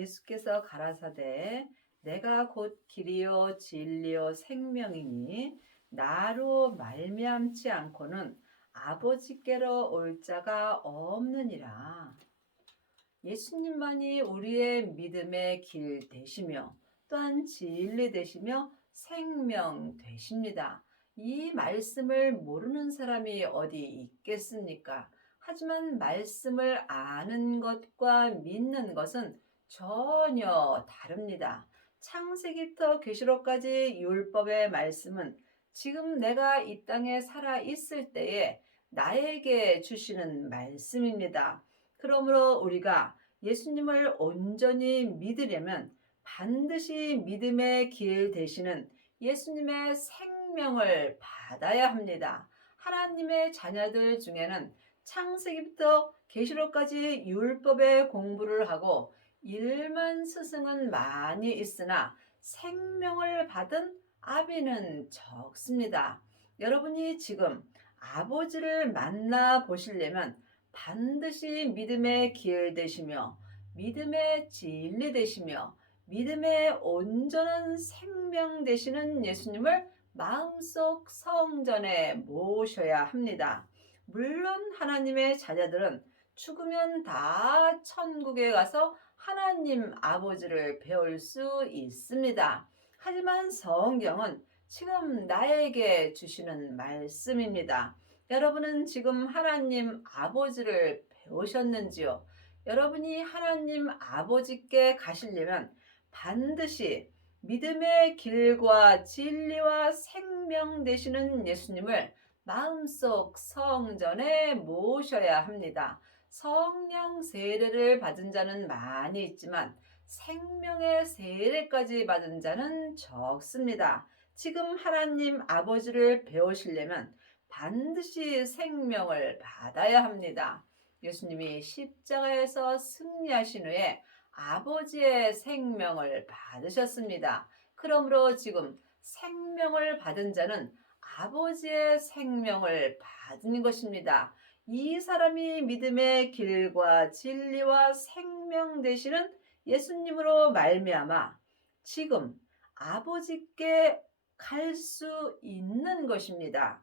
예수께서 가라사대 내가 곧 길이요 진리요 생명이니 나로 말미암지 않고는 아버지께로 올 자가 없느니라. 예수님만이 우리의 믿음의 길 되시며 또한 진리 되시며 생명 되십니다. 이 말씀을 모르는 사람이 어디 있겠습니까? 하지만 말씀을 아는 것과 믿는 것은 전혀 다릅니다. 창세기부터 계시록까지 율법의 말씀은 지금 내가 이 땅에 살아 있을 때에 나에게 주시는 말씀입니다. 그러므로 우리가 예수님을 온전히 믿으려면 반드시 믿음의 길 되시는 예수님의 생명을 받아야 합니다. 하나님의 자녀들 중에는 창세기부터 계시록까지 율법의 공부를 하고 일만 스승은 많이 있으나 생명을 받은 아비는 적습니다. 여러분이 지금 아버지를 만나 보시려면 반드시 믿음의 길 되시며 믿음의 진리 되시며 믿음의 온전한 생명 되시는 예수님을 마음속 성전에 모셔야 합니다. 물론 하나님의 자녀들은 죽으면 다 천국에 가서 하나님 아버지를 배울 수 있습니다. 하지만 성경은 지금 나에게 주시는 말씀입니다. 여러분은 지금 하나님 아버지를 배우셨는지요? 여러분이 하나님 아버지께 가시려면 반드시 믿음의 길과 진리와 생명 되시는 예수님을 마음속 성전에 모셔야 합니다. 성령 세례를 받은 자는 많이 있지만 생명의 세례까지 받은 자는 적습니다. 지금 하나님 아버지를 배우시려면 반드시 생명을 받아야 합니다. 예수님이 십자가에서 승리하신 후에 아버지의 생명을 받으셨습니다. 그러므로 지금 생명을 받은 자는 아버지의 생명을 받은 것입니다. 이 사람이 믿음의 길과 진리와 생명 되시는 예수님으로 말미암아 지금 아버지께 갈 수 있는 것입니다.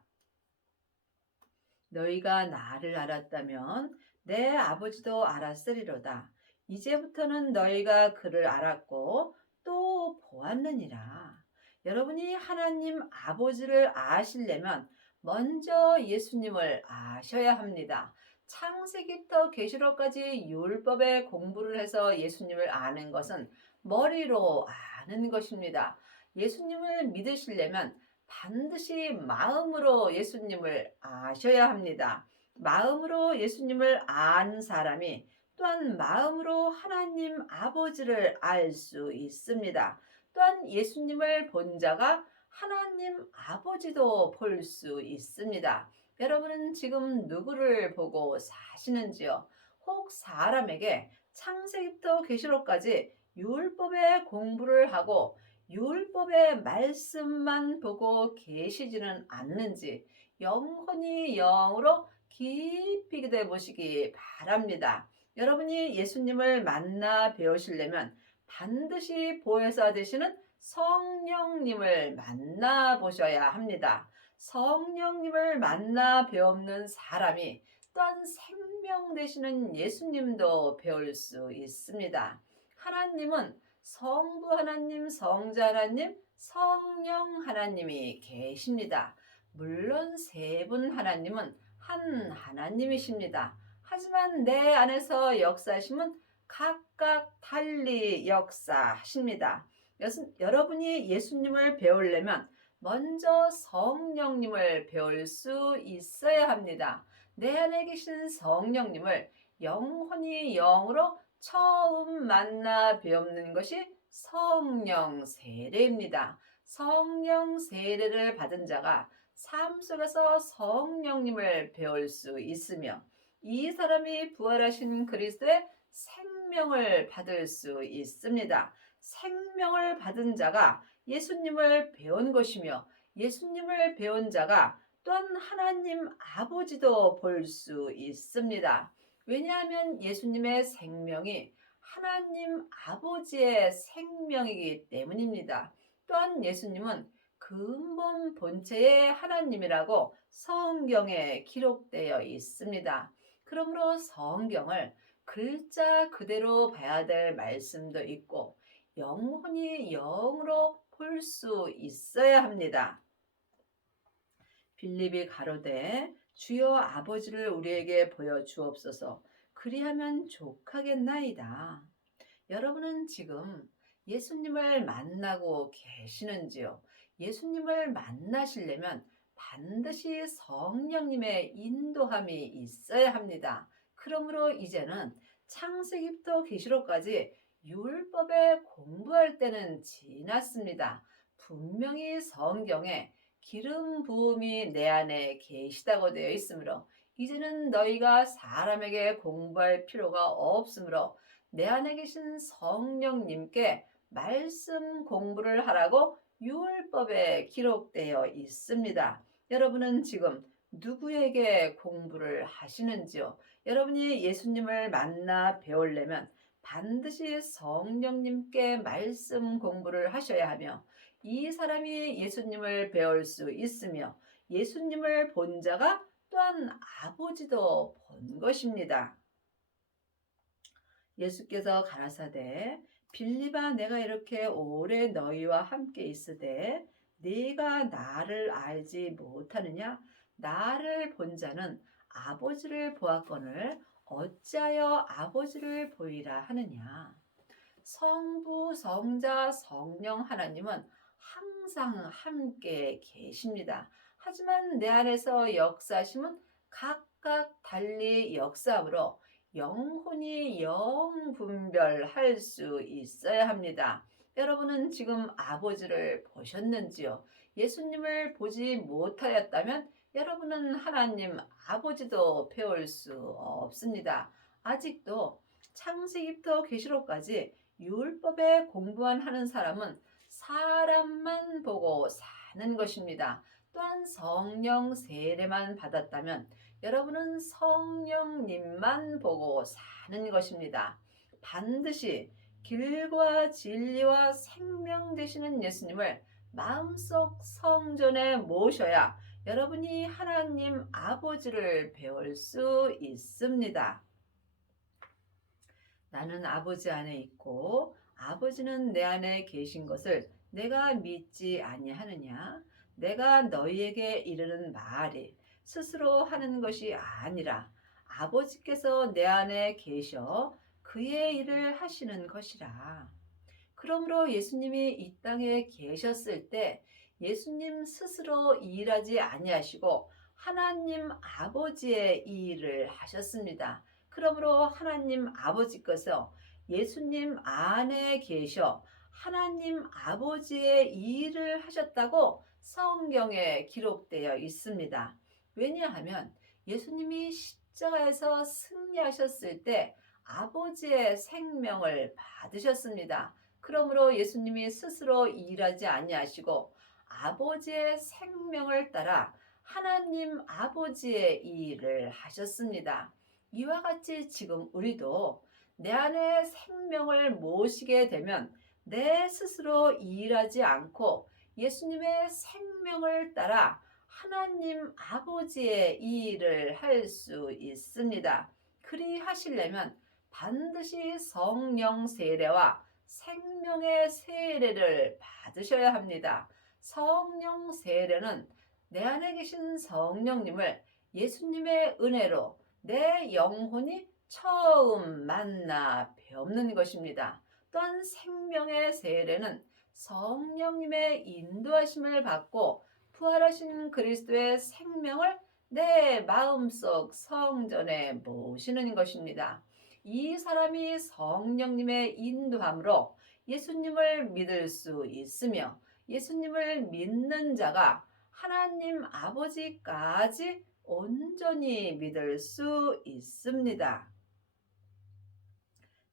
너희가 나를 알았다면 내 아버지도 알았으리로다. 이제부터는 너희가 그를 알았고 또 보았느니라. 여러분이 하나님 아버지를 아시려면 먼저 예수님을 아셔야 합니다. 창세기부터 계시록까지 율법의 공부를 해서 예수님을 아는 것은 머리로 아는 것입니다. 예수님을 믿으시려면 반드시 마음으로 예수님을 아셔야 합니다. 마음으로 예수님을 아는 사람이 또한 마음으로 하나님 아버지를 알 수 있습니다. 또한 예수님을 본 자가 하나님 아버지도 볼 수 있습니다. 여러분은 지금 누구를 보고 사시는지요? 혹 사람에게 창세기부터 계시록까지 율법의 공부를 하고 율법의 말씀만 보고 계시지는 않는지 영혼이 영으로 깊이 기도해 보시기 바랍니다. 여러분이 예수님을 만나 배우시려면 반드시 보혜사 되시는 성령님을 만나 보셔야 합니다. 성령님을 만나 배우는 사람이 또한 생명 되시는 예수님도 배울 수 있습니다. 하나님은 성부 하나님, 성자 하나님, 성령 하나님이 계십니다. 물론 세 분 하나님은 한 하나님이십니다. 하지만 내 안에서 역사하심은 각각 달리 역사하십니다. 여러분이 예수님을 배우려면 먼저 성령님을 배울 수 있어야 합니다. 내 안에 계신 성령님을 영혼이 영으로 처음 만나 배우는 것이 성령 세례입니다. 성령 세례를 받은 자가 삶 속에서 성령님을 배울 수 있으며 이 사람이 부활하신 그리스도의 생명을 받을 수 있습니다. 생명을 받은 자가 예수님을 배운 것이며 예수님을 배운 자가 또한 하나님 아버지도 볼 수 있습니다. 왜냐하면 예수님의 생명이 하나님 아버지의 생명이기 때문입니다. 또한 예수님은 근본 본체의 하나님이라고 성경에 기록되어 있습니다. 그러므로 성경을 글자 그대로 봐야 될 말씀도 있고 영혼이 영으로 볼 수 있어야 합니다. 빌립이 가로되 주여 아버지를 우리에게 보여 주옵소서. 그리하면 족하겠나이다. 여러분은 지금 예수님을 만나고 계시는지요? 예수님을 만나시려면 반드시 성령님의 인도함이 있어야 합니다. 그러므로 이제는 창세기부터 계시록까지 율법에 공부할 때는 지났습니다. 분명히 성경에 기름 부음이 내 안에 계시다고 되어 있으므로 이제는 너희가 사람에게 공부할 필요가 없으므로 내 안에 계신 성령님께 말씀 공부를 하라고 율법에 기록되어 있습니다. 여러분은 지금 누구에게 공부를 하시는지요? 여러분이 예수님을 만나 배우려면 반드시 성령님께 말씀 공부를 하셔야 하며 이 사람이 예수님을 배울 수 있으며 예수님을 본 자가 또한 아버지도 본 것입니다. 예수께서 가라사대 빌립아 내가 이렇게 오래 너희와 함께 있으되 네가 나를 알지 못하느냐? 나를 본 자는 아버지를 보았거늘 어찌하여 아버지를 보이라 하느냐? 성부, 성자, 성령 하나님은 항상 함께 계십니다. 하지만 내 안에서 역사심은 각각 달리 역사하므로 영혼이 영 분별할 수 있어야 합니다. 여러분은 지금 아버지를 보셨는지요? 예수님을 보지 못하였다면 여러분은 하나님 아버지도 배울 수 없습니다. 아직도 창세기부터 계시록까지 율법에 공부만 하는 사람은 사람만 보고 사는 것입니다. 또한 성령 세례만 받았다면 여러분은 성령님만 보고 사는 것입니다. 반드시 길과 진리와 생명 되시는 예수님을 마음속 성전에 모셔야 여러분이 하나님 아버지를 배울 수 있습니다. 나는 아버지 안에 있고 아버지는 내 안에 계신 것을 내가 믿지 아니하느냐? 내가 너희에게 이르는 말이 스스로 하는 것이 아니라 아버지께서 내 안에 계셔 그의 일을 하시는 것이라. 그러므로 예수님이 이 땅에 계셨을 때 예수님 스스로 일하지 아니하시고 하나님 아버지의 일을 하셨습니다. 그러므로 하나님 아버지께서 예수님 안에 계셔 하나님 아버지의 일을 하셨다고 성경에 기록되어 있습니다. 왜냐하면 예수님이 십자가에서 승리하셨을 때 아버지의 생명을 받으셨습니다. 그러므로 예수님이 스스로 일하지 아니하시고 아버지의 생명을 따라 하나님 아버지의 일을 하셨습니다. 이와 같이 지금 우리도 내 안에 생명을 모시게 되면 내 스스로 일하지 않고 예수님의 생명을 따라 하나님 아버지의 일을 할 수 있습니다. 그리하시려면 반드시 성령 세례와 생명의 세례를 받으셔야 합니다. 성령 세례는 내 안에 계신 성령님을 예수님의 은혜로 내 영혼이 처음 만나 뵙는 것입니다. 또한 생명의 세례는 성령님의 인도하심을 받고 부활하신 그리스도의 생명을 내 마음속 성전에 모시는 것입니다. 이 사람이 성령님의 인도함으로 예수님을 믿을 수 있으며 예수님을 믿는 자가 하나님 아버지까지 온전히 믿을 수 있습니다.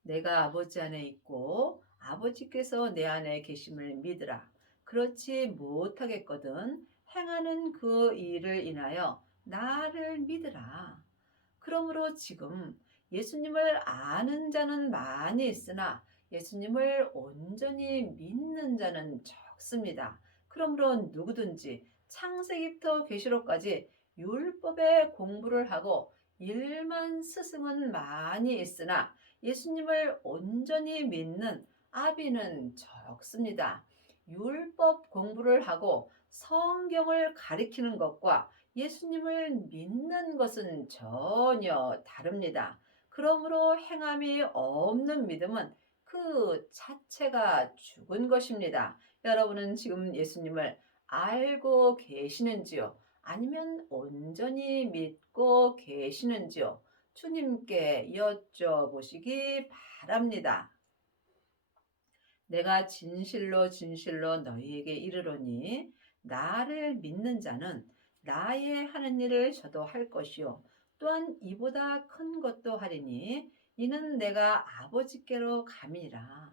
내가 아버지 안에 있고 아버지께서 내 안에 계심을 믿으라. 그렇지 못하겠거든 행하는 그 일을 인하여 나를 믿으라. 그러므로 지금 예수님을 아는 자는 많이 있으나 예수님을 온전히 믿는 자는 적습니다. 그러므로 누구든지 창세기부터 계시록까지 율법의 공부를 하고 일만 스승은 많이 있으나 예수님을 온전히 믿는 아비는 적습니다. 율법 공부를 하고 성경을 가리키는 것과 예수님을 믿는 것은 전혀 다릅니다. 그러므로 행함이 없는 믿음은 그 자체가 죽은 것입니다. 여러분은 지금 예수님을 알고 계시는지요? 아니면 온전히 믿고 계시는지요? 주님께 여쭤보시기 바랍니다. 내가 진실로 진실로 너희에게 이르노니 나를 믿는 자는 나의 하는 일을 저도 할 것이요 또한 이보다 큰 것도 하리니 이는 내가 아버지께로 감이니라.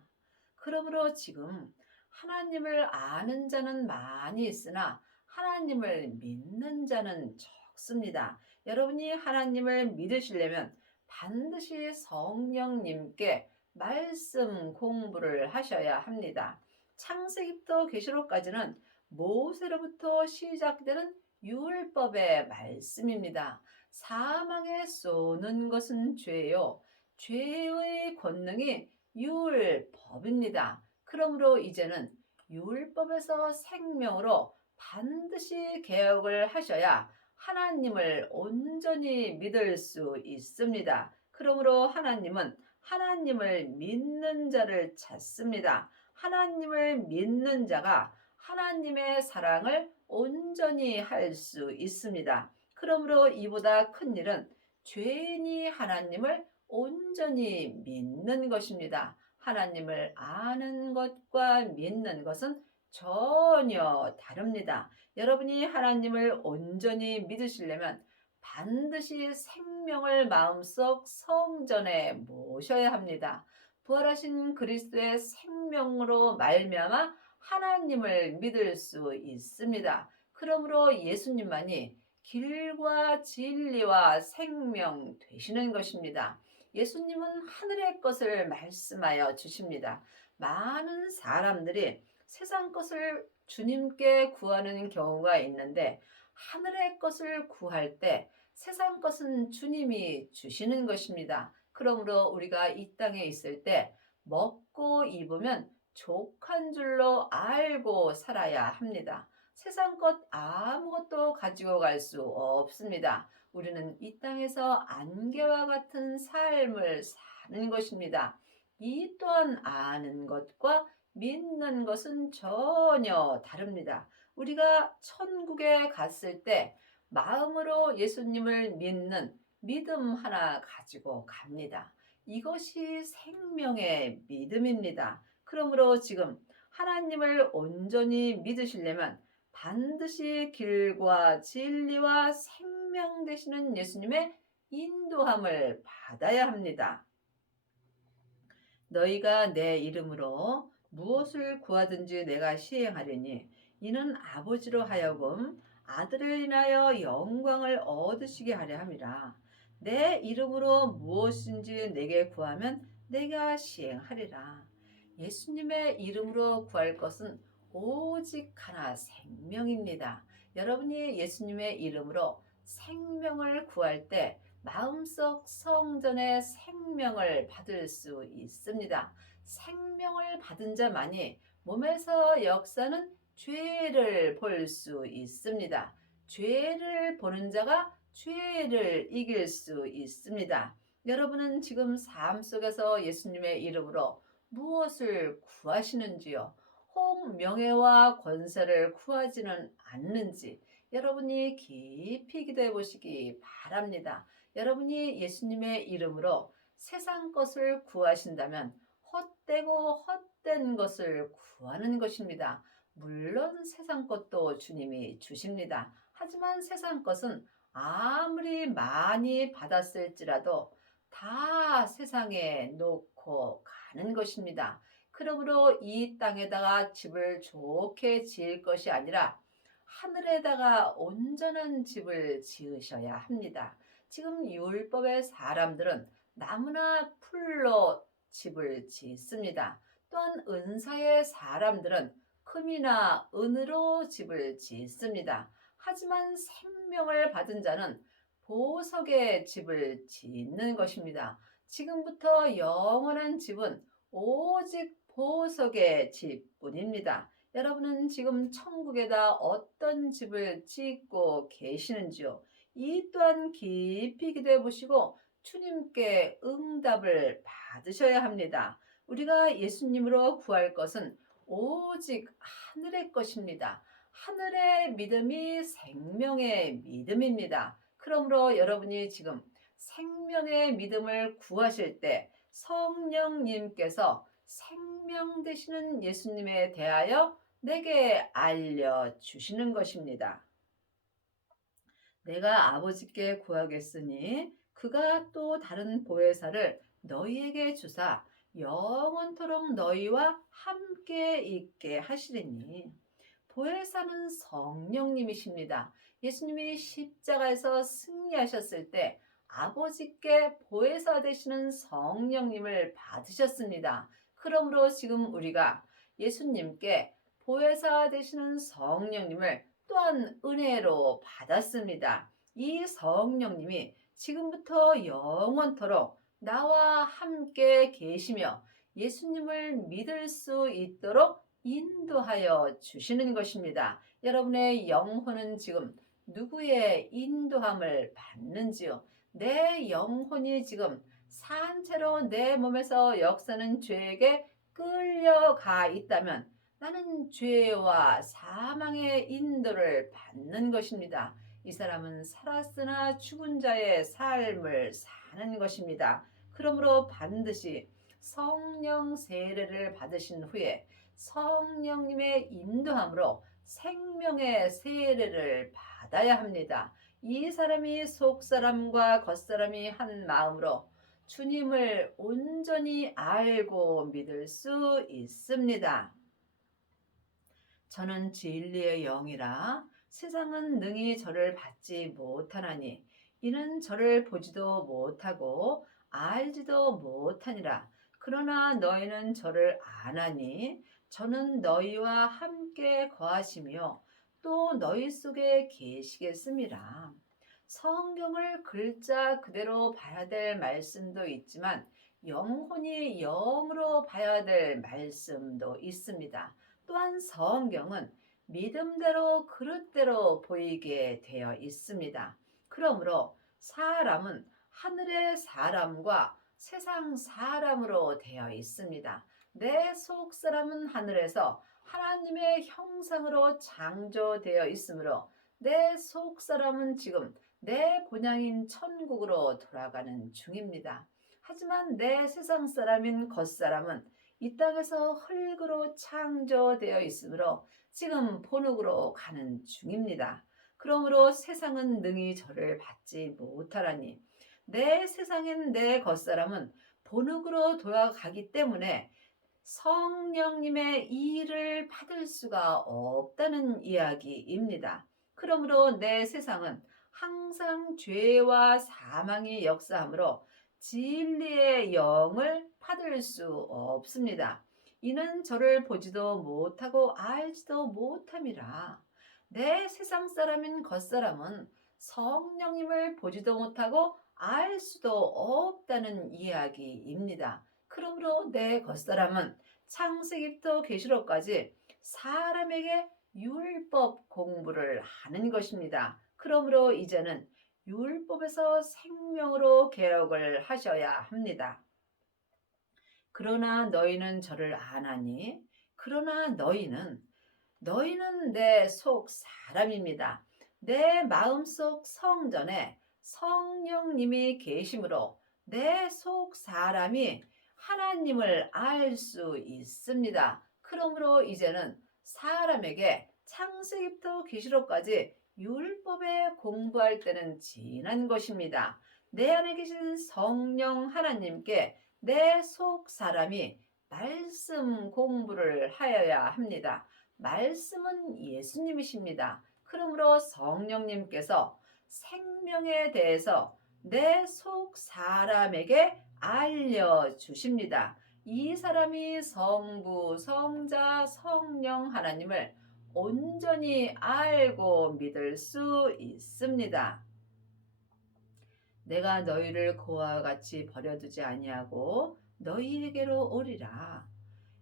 그러므로 지금 하나님을 아는 자는 많이 있으나 하나님을 믿는 자는 적습니다. 여러분이 하나님을 믿으시려면 반드시 성령님께 말씀 공부를 하셔야 합니다. 창세기부터 계시록까지는 모세로부터 시작되는 율법의 말씀입니다. 사망에 쏘는 것은 죄요. 죄의 권능이 율법입니다. 그러므로 이제는 율법에서 생명으로 반드시 개혁을 하셔야 하나님을 온전히 믿을 수 있습니다. 그러므로 하나님은 하나님을 믿는 자를 찾습니다. 하나님을 믿는 자가 하나님의 사랑을 온전히 할 수 있습니다. 그러므로 이보다 큰 일은 죄인이 하나님을 온전히 믿는 것입니다. 하나님을 아는 것과 믿는 것은 전혀 다릅니다. 여러분이 하나님을 온전히 믿으시려면 반드시 생명을 마음속 성전에 모셔야 합니다. 부활하신 그리스도의 생명으로 말미암아 하나님을 믿을 수 있습니다. 그러므로 예수님만이 길과 진리와 생명 되시는 것입니다. 예수님은 하늘의 것을 말씀하여 주십니다. 많은 사람들이 세상 것을 주님께 구하는 경우가 있는데 하늘의 것을 구할 때 세상 것은 주님이 주시는 것입니다. 그러므로 우리가 이 땅에 있을 때 먹고 입으면 족한 줄로 알고 살아야 합니다. 세상 것 아무것도 가지고 갈 수 없습니다. 우리는 이 땅에서 안개와 같은 삶을 사는 것입니다. 이 또한 아는 것과 믿는 것은 전혀 다릅니다. 우리가 천국에 갔을 때 마음으로 예수님을 믿는 믿음 하나 가지고 갑니다. 이것이 생명의 믿음입니다. 그러므로 지금 하나님을 온전히 믿으시려면 반드시 길과 진리와 생명 되시는 예수님의 인도함을 받아야 합니다. 너희가 내 이름으로 무엇을 구하든지 내가 시행하리니 이는 아버지로 하여금 아들을 인하여 영광을 얻으시게 하려 함이라. 내 이름으로 무엇인지 내게 구하면 내가 시행하리라. 예수님의 이름으로 구할 것은 오직 하나 생명입니다. 여러분이 예수님의 이름으로 생명을 구할 때 마음속 성전의 생명을 받을 수 있습니다. 생명을 받은 자만이 몸에서 역사는 죄를 볼 수 있습니다. 죄를 보는 자가 죄를 이길 수 있습니다. 여러분은 지금 삶 속에서 예수님의 이름으로 무엇을 구하시는지요? 혹 명예와 권세를 구하지는 않는지 여러분이 깊이 기도해 보시기 바랍니다. 여러분이 예수님의 이름으로 세상 것을 구하신다면 헛되고 헛된 것을 구하는 것입니다. 물론 세상 것도 주님이 주십니다. 하지만 세상 것은 아무리 많이 받았을지라도 다 세상에 놓고 가는 것입니다. 그러므로 이 땅에다가 집을 좋게 지을 것이 아니라 하늘에다가 온전한 집을 지으셔야 합니다. 지금 율법의 사람들은 나무나 풀로 집을 짓습니다. 또한 은사의 사람들은 금이나 은으로 집을 짓습니다. 하지만 생명을 받은 자는 보석의 집을 짓는 것입니다. 지금부터 영원한 집은 오직 보석의 집뿐입니다. 여러분은 지금 천국에다 어떤 집을 짓고 계시는지요? 이 또한 깊이 기도해 보시고 주님께 응답을 받으셔야 합니다. 우리가 예수님으로 구할 것은 오직 하늘의 것입니다. 하늘의 믿음이 생명의 믿음입니다. 그러므로 여러분이 지금 생명의 믿음을 구하실 때 성령님께서 생명 되시는 예수님에 대하여 내게 알려주시는 것입니다. 내가 아버지께 구하겠으니 그가 또 다른 보혜사를 너희에게 주사 영원토록 너희와 함께 있게 하시리니. 보혜사는 성령님이십니다. 예수님이 십자가에서 승리하셨을 때 아버지께 보혜사 되시는 성령님을 받으셨습니다. 그러므로 지금 우리가 예수님께 보혜사 되시는 성령님을 또한 은혜로 받았습니다. 이 성령님이 지금부터 영원토록 나와 함께 계시며 예수님을 믿을 수 있도록 인도하여 주시는 것입니다. 여러분의 영혼은 지금 누구의 인도함을 받는지요? 내 영혼이 지금 산채로 내 몸에서 역사는 죄에게 끌려가 있다면 나는 죄와 사망의 인도를 받는 것입니다. 이 사람은 살았으나 죽은 자의 삶을 사는 것입니다. 그러므로 반드시 성령 세례를 받으신 후에 성령님의 인도함으로 생명의 세례를 받아야 합니다. 이 사람이 속사람과 겉사람이 한 마음으로 주님을 온전히 알고 믿을 수 있습니다. 저는 진리의 영이라 세상은 능히 저를 받지 못하나니 이는 저를 보지도 못하고 알지도 못하니라. 그러나 너희는 저를 아나니 저는 너희와 함께 거하시며 또 너희 속에 계시겠습니다. 성경을 글자 그대로 봐야 될 말씀도 있지만 영혼이 영으로 봐야 될 말씀도 있습니다. 또한 성경은 믿음대로 그릇대로 보이게 되어 있습니다. 그러므로 사람은 하늘의 사람과 세상 사람으로 되어 있습니다. 내 속 사람은 하늘에서 하나님의 형상으로 창조되어 있으므로 내 속 사람은 지금 내 본향인 천국으로 돌아가는 중입니다. 하지만 내 세상 사람인 겉사람은 이 땅에서 흙으로 창조되어 있으므로 지금 본흙으로 가는 중입니다. 그러므로 세상은 능히 저를 받지 못하라니 내 세상인 내 겉사람은 본흙으로 돌아가기 때문에 성령님의 일을 받을 수가 없다는 이야기입니다. 그러므로 내 세상은 항상 죄와 사망이 역사하므로 진리의 영을 받을 수 없습니다. 이는 저를 보지도 못하고 알지도 못함이라. 내 세상 사람인 겉사람은 성령님을 보지도 못하고 알 수도 없다는 이야기입니다. 그러므로 내 겉사람은 창세기부터 계시록까지 사람에게 율법 공부를 하는 것입니다. 그러므로 이제는 율법에서 생명으로 개혁을 하셔야 합니다. 그러나 너희는 저를 아나니 그러나 너희는 내 속 사람입니다. 내 마음속 성전에 성령님이 계심으로 내 속 사람이 하나님을 알 수 있습니다. 그러므로 이제는 사람에게 창세기부터 계시록까지 율법에 공부할 때는 지난 것입니다. 내 안에 계신 성령 하나님께 내 속 사람이 말씀 공부를 하여야 합니다. 말씀은 예수님이십니다. 그러므로 성령님께서 생명에 대해서 내 속 사람에게 알려주십니다. 이 사람이 성부, 성자, 성령 하나님을 온전히 알고 믿을 수 있습니다. 내가 너희를 그와 같이 버려두지 아니하고 너희에게로 오리라.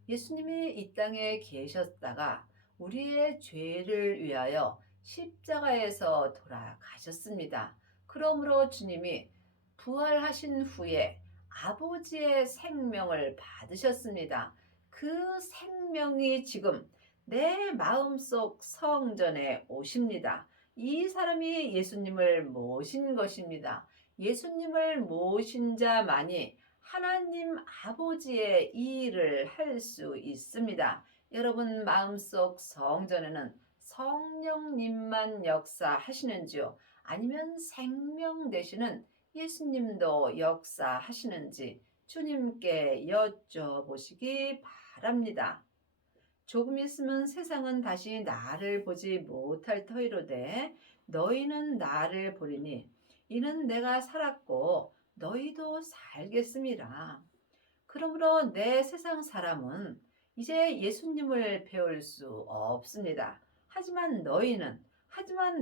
예수님이 이 땅에 계셨다가 우리의 죄를 위하여 십자가에서 돌아가셨습니다. 그러므로 주님이 부활하신 후에 아버지의 생명을 받으셨습니다. 그 생명이 지금 내 마음속 성전에 오십니다. 이 사람이 예수님을 모신 것입니다. 예수님을 모신 자만이 하나님 아버지의 일을 할 수 있습니다. 여러분 마음속 성전에는 성령님만 역사하시는지요? 아니면 생명 되시는 예수님도 역사하시는지 주님께 여쭤보시기 바랍니다. 조금 있으면 세상은 다시 나를 보지 못할 터이로되 너희는 나를 보리니 이는 내가 살았고 너희도 살겠음이라. 그러므로 내 세상 사람은 이제 예수님을 배울 수 없습니다. 하지만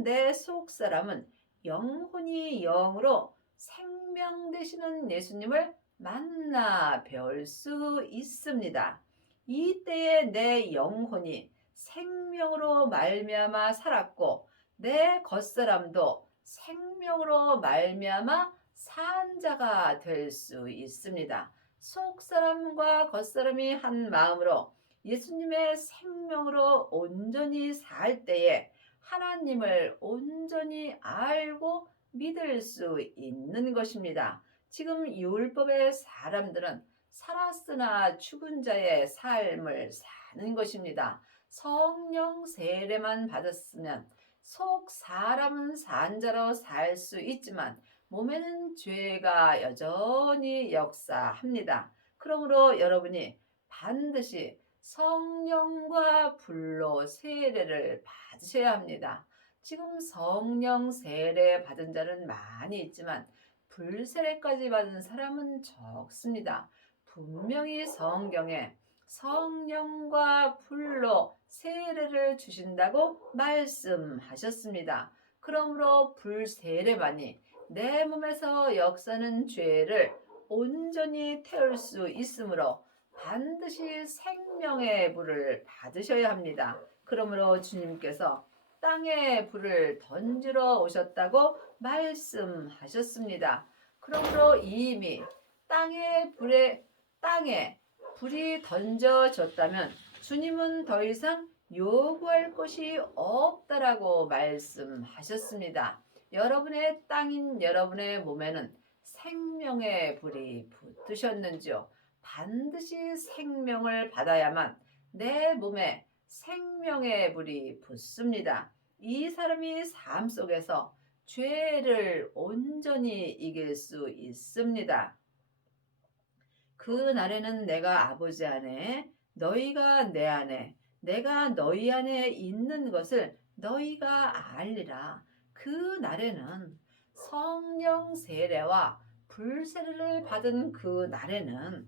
내 속 사람은 영혼이 영으로 생명 되시는 예수님을 만나 배울 수 있습니다. 이때에 내 영혼이 생명으로 말미암아 살았고 내 겉사람도 생명으로 말미암아 산 자가 될 수 있습니다. 속사람과 겉사람이 한 마음으로 예수님의 생명으로 온전히 살 때에 하나님을 온전히 알고 믿을 수 있는 것입니다. 지금 율법의 사람들은 살았으나 죽은 자의 삶을 사는 것입니다. 성령 세례만 받았으면 속 사람은 산자로 살 수 있지만 몸에는 죄가 여전히 역사합니다. 그러므로 여러분이 반드시 성령과 불로 세례를 받으셔야 합니다. 지금 성령 세례 받은 자는 많이 있지만 불세례까지 받은 사람은 적습니다. 분명히 성경에 성령과 불로 세례를 주신다고 말씀하셨습니다. 그러므로 불세례만이 내 몸에서 역사는 죄를 온전히 태울 수 있으므로 반드시 생명의 불을 받으셔야 합니다. 그러므로 주님께서 땅에 불을 던지러 오셨다고 말씀하셨습니다. 그러므로 이미 땅에 불이 던져졌다면 주님은 더 이상 요구할 것이 없다라고 말씀하셨습니다. 여러분의 땅인 여러분의 몸에는 생명의 불이 붙으셨는지요? 반드시 생명을 받아야만 내 몸에 생명의 불이 붙습니다. 이 사람이 삶 속에서 죄를 온전히 이길 수 있습니다. 그 날에는 내가 아버지 안에 너희가 내 안에 내가 너희 안에 있는 것을 너희가 알리라. 그 날에는 성령 세례와 불세례를 받은 그 날에는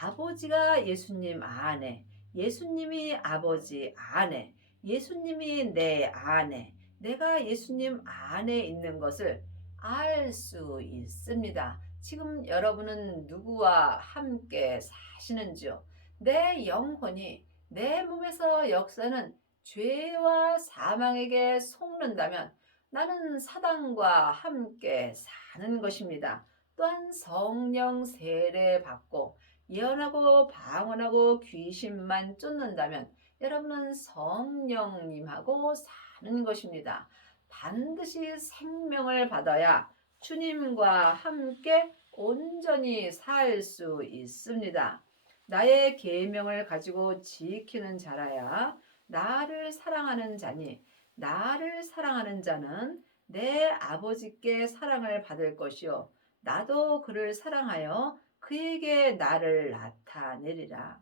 아버지가 예수님 안에, 예수님이 아버지 안에, 예수님이 내 안에, 내가 예수님 안에 있는 것을 알 수 있습니다. 지금 여러분은 누구와 함께 사시는지요? 내 영혼이 내 몸에서 역사는 죄와 사망에게 속는다면 나는 사단과 함께 사는 것입니다. 또한 성령 세례 받고 예언하고 방언하고 귀신만 쫓는다면 여러분은 성령님하고 사는 것입니다. 반드시 생명을 받아야 주님과 함께 온전히 살 수 있습니다. 나의 계명을 가지고 지키는 자라야 나를 사랑하는 자니 나를 사랑하는 자는 내 아버지께 사랑을 받을 것이요 나도 그를 사랑하여 그에게 나를 나타내리라.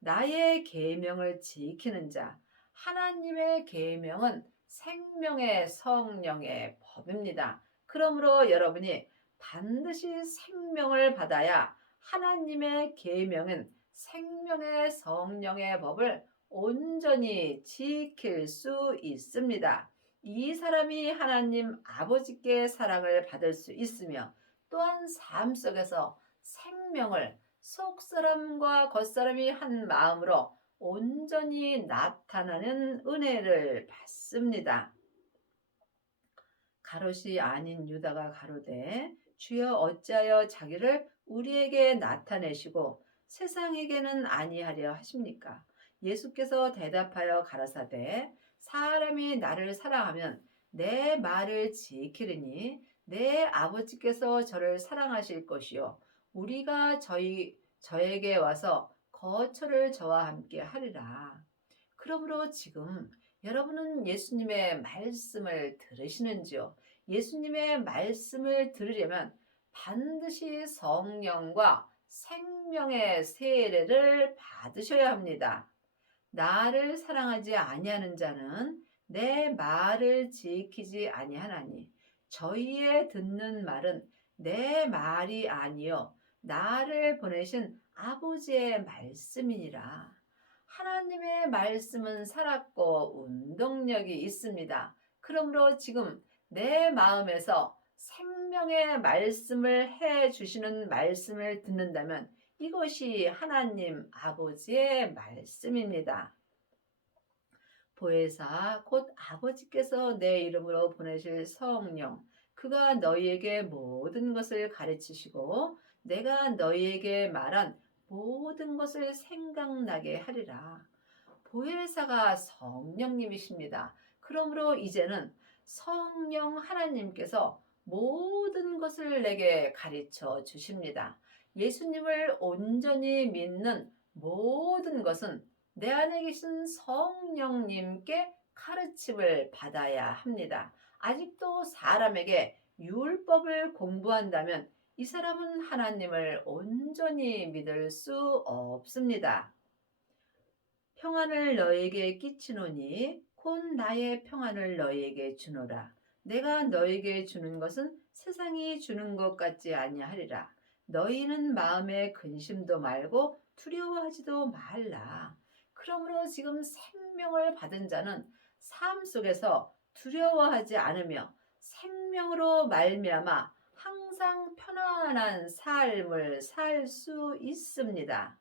나의 계명을 지키는 자, 하나님의 계명은 생명의 성령의 법입니다. 그러므로 여러분이 반드시 생명을 받아야 하나님의 계명은 생명의 성령의 법을 온전히 지킬 수 있습니다. 이 사람이 하나님 아버지께 사랑을 받을 수 있으며 또한 삶 속에서 생명을 속사람과 겉사람이 한 마음으로 온전히 나타나는 은혜를 받습니다. 가롯이 아닌 유다가 가로되 주여 어찌하여 자기를 우리에게 나타내시고 세상에게는 아니하려 하십니까? 예수께서 대답하여 가라사대 사람이 나를 사랑하면 내 말을 지키리니 내 아버지께서 저를 사랑하실 것이요 우리가 저에게 와서 거처를 저와 함께 하리라. 그러므로 지금 여러분은 예수님의 말씀을 들으시는지요? 예수님의 말씀을 들으려면 반드시 성령과 생명의 세례를 받으셔야 합니다. 나를 사랑하지 아니하는 자는 내 말을 지키지 아니하나니 저희의 듣는 말은 내 말이 아니요 나를 보내신 아버지의 말씀이니라. 하나님의 말씀은 살았고 운동력이 있습니다. 그러므로 지금 내 마음에서 생명의 말씀을 해 주시는 말씀을 듣는다면 이것이 하나님 아버지의 말씀입니다. 보혜사 곧 아버지께서 내 이름으로 보내실 성령 그가 너희에게 모든 것을 가르치시고 내가 너희에게 말한 모든 것을 생각나게 하리라. 보혜사가 성령님이십니다. 그러므로 이제는 성령 하나님께서 모든 것을 내게 가르쳐 주십니다. 예수님을 온전히 믿는 모든 것은 내 안에 계신 성령님께 가르침을 받아야 합니다. 아직도 사람에게 율법을 공부한다면 이 사람은 하나님을 온전히 믿을 수 없습니다. 평안을 너에게 끼치노니 곧 나의 평안을 너에게 주노라. 내가 너에게 주는 것은 세상이 주는 것 같지 아니하리라. 너희는 마음에 근심도 말고 두려워하지도 말라. 그러므로 지금 생명을 받은 자는 삶 속에서 두려워하지 않으며 생명으로 말미암아 항상 편안한 삶을 살 수 있습니다.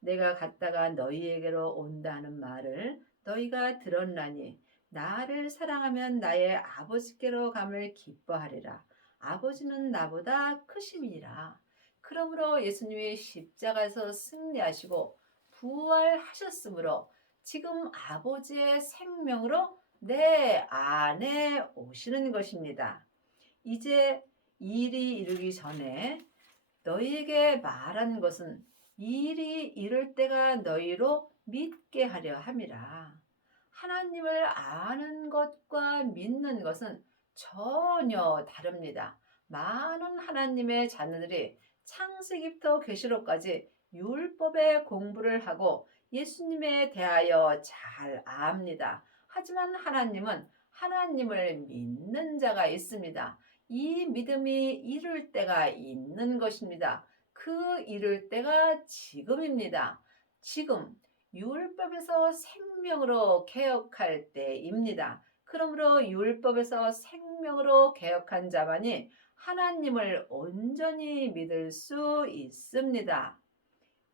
내가 갔다가 너희에게로 온다는 말을 너희가 들었나니 나를 사랑하면 나의 아버지께로 감을 기뻐하리라. 아버지는 나보다 크심이니라. 그러므로 예수님이 십자가에서 승리하시고 부활하셨으므로 지금 아버지의 생명으로 내 안에 오시는 것입니다. 이제 일이 이르기 전에 너희에게 말한 것은 일이 이를 때가 너희로 믿게 하려 함이라. 하나님을 아는 것과 믿는 것은 전혀 다릅니다. 많은 하나님의 자녀들이 창세기부터 계시록까지 율법의 공부를 하고 예수님에 대하여 잘 압니다. 하지만 하나님은 하나님을 믿는 자가 있습니다. 이 믿음이 이룰 때가 있는 것입니다. 그 이룰 때가 지금입니다. 지금 율법에서 생명으로 개혁할 때입니다. 그러므로 율법에서 생명으로 개혁한 자만이 하나님을 온전히 믿을 수 있습니다.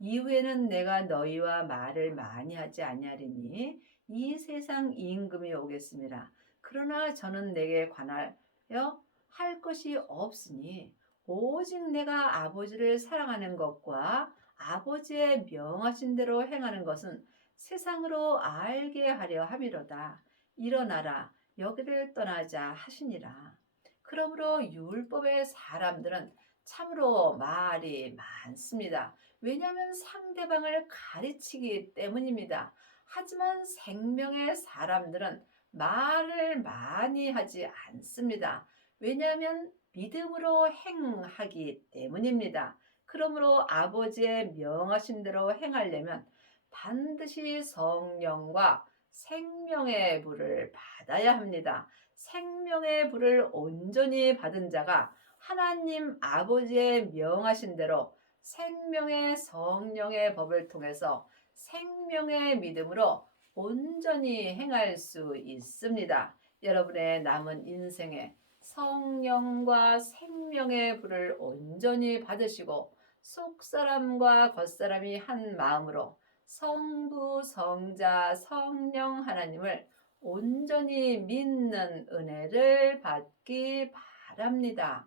이후에는 내가 너희와 말을 많이 하지 아니하리니 이 세상 임금이 오겠습니다. 그러나 저는 내게 관하여 할 것이 없으니 오직 내가 아버지를 사랑하는 것과 아버지의 명하신 대로 행하는 것은 세상으로 알게 하려 함이로다. 일어나라 여기를 떠나자 하시니라. 그러므로 율법의 사람들은 참으로 말이 많습니다. 왜냐하면 상대방을 가르치기 때문입니다. 하지만 생명의 사람들은 말을 많이 하지 않습니다. 왜냐하면 믿음으로 행하기 때문입니다. 그러므로 아버지의 명하신 대로 행하려면 반드시 성령과 생명의 불을 받아야 합니다. 생명의 불을 온전히 받은 자가 하나님 아버지의 명하신 대로 생명의 성령의 법을 통해서 생명의 믿음으로 온전히 행할 수 있습니다. 여러분의 남은 인생에 성령과 생명의 불을 온전히 받으시고 속사람과 겉사람이 한 마음으로 성부, 성자, 성령 하나님을 온전히 믿는 은혜를 받기 바랍니다.